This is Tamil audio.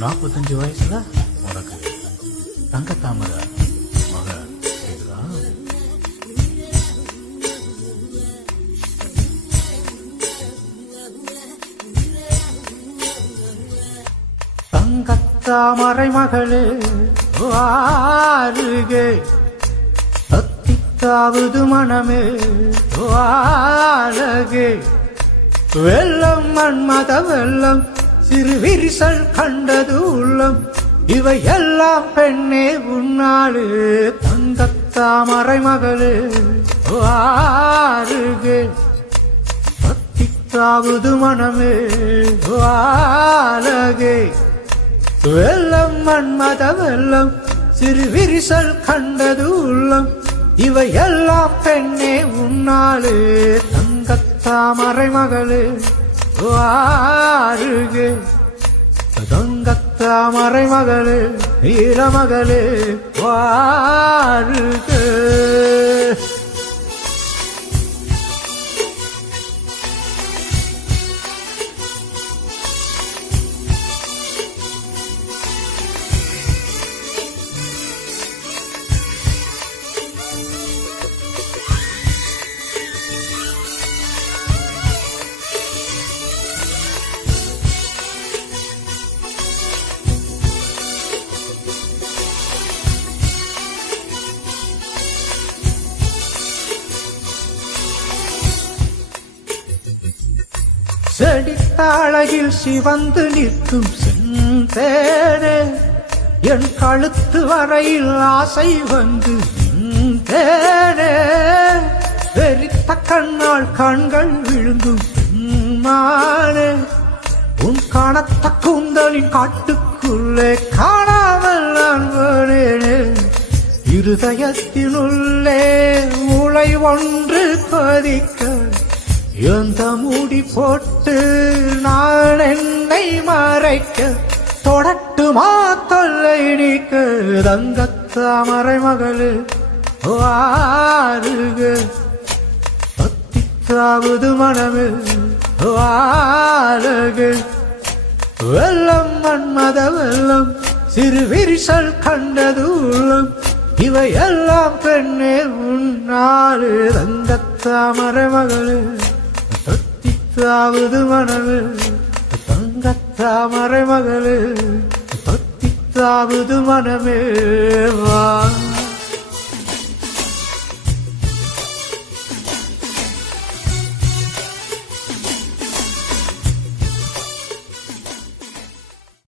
45 வயசுல உனக்கு தங்க தாமரை மக கேக்குதா? தங்கத்தாமரை மகளே வாருகே, அத்தித்தாவது மனமே வாழகே. வெள்ளம் மன்மத வெள்ளம், சிறு விரிசல் கண்டது உள்ளம், இவை எல்லாம் பெண்ணே உன்னாளு. தங்கத்தாமரை மகளே வாருகே, பத்தித்தாவது மனமே வாழகே. வெள்ளம் மன்மத வெள்ளம், சிறு விரிசல் கண்டது உள்ளம், இவை எல்லாம் பெண்ணே உன்னாளு. தங்கத்தாமரை மகளே வாருகே, தங்கத்தாமரை மகளே ஈரமகளே வாருகே. செடித்தாளையில் சிவந்து நிற்கும் செந்தேனே, என் கழுத்து வரையில் ஆசை வந்து நின்றேனே. வெறித்த கண்ணால் கண்கள் விழுங்கும் மானே, உன் கணத்த கூந்தலின் காட்டுக்குள்ளே காணாமல் நான் போனேனே. இருதயத்தினுள்ளே உலை ஒன்று கொதிக்க, எந்த மூடி போட்டு நான் என்னை மறைக்க, தொடட்டுமா தொல்லை நீக்க. தங்கத்தாமரை மகளே வாருகே, பத்தித்தாவது மனமே வாழகே. வெள்ளம் மன்மத வெள்ளம், சிறு விரிசல் கண்டது உள்ளம், இவை எல்லாம் பெண்ணே உன்னாளு. தங்கத்தாமரை மகளே பத்தித்தாவது மனமே, தங்கத்தாமரை மகளே பத்தித்தாவது மனமே வா.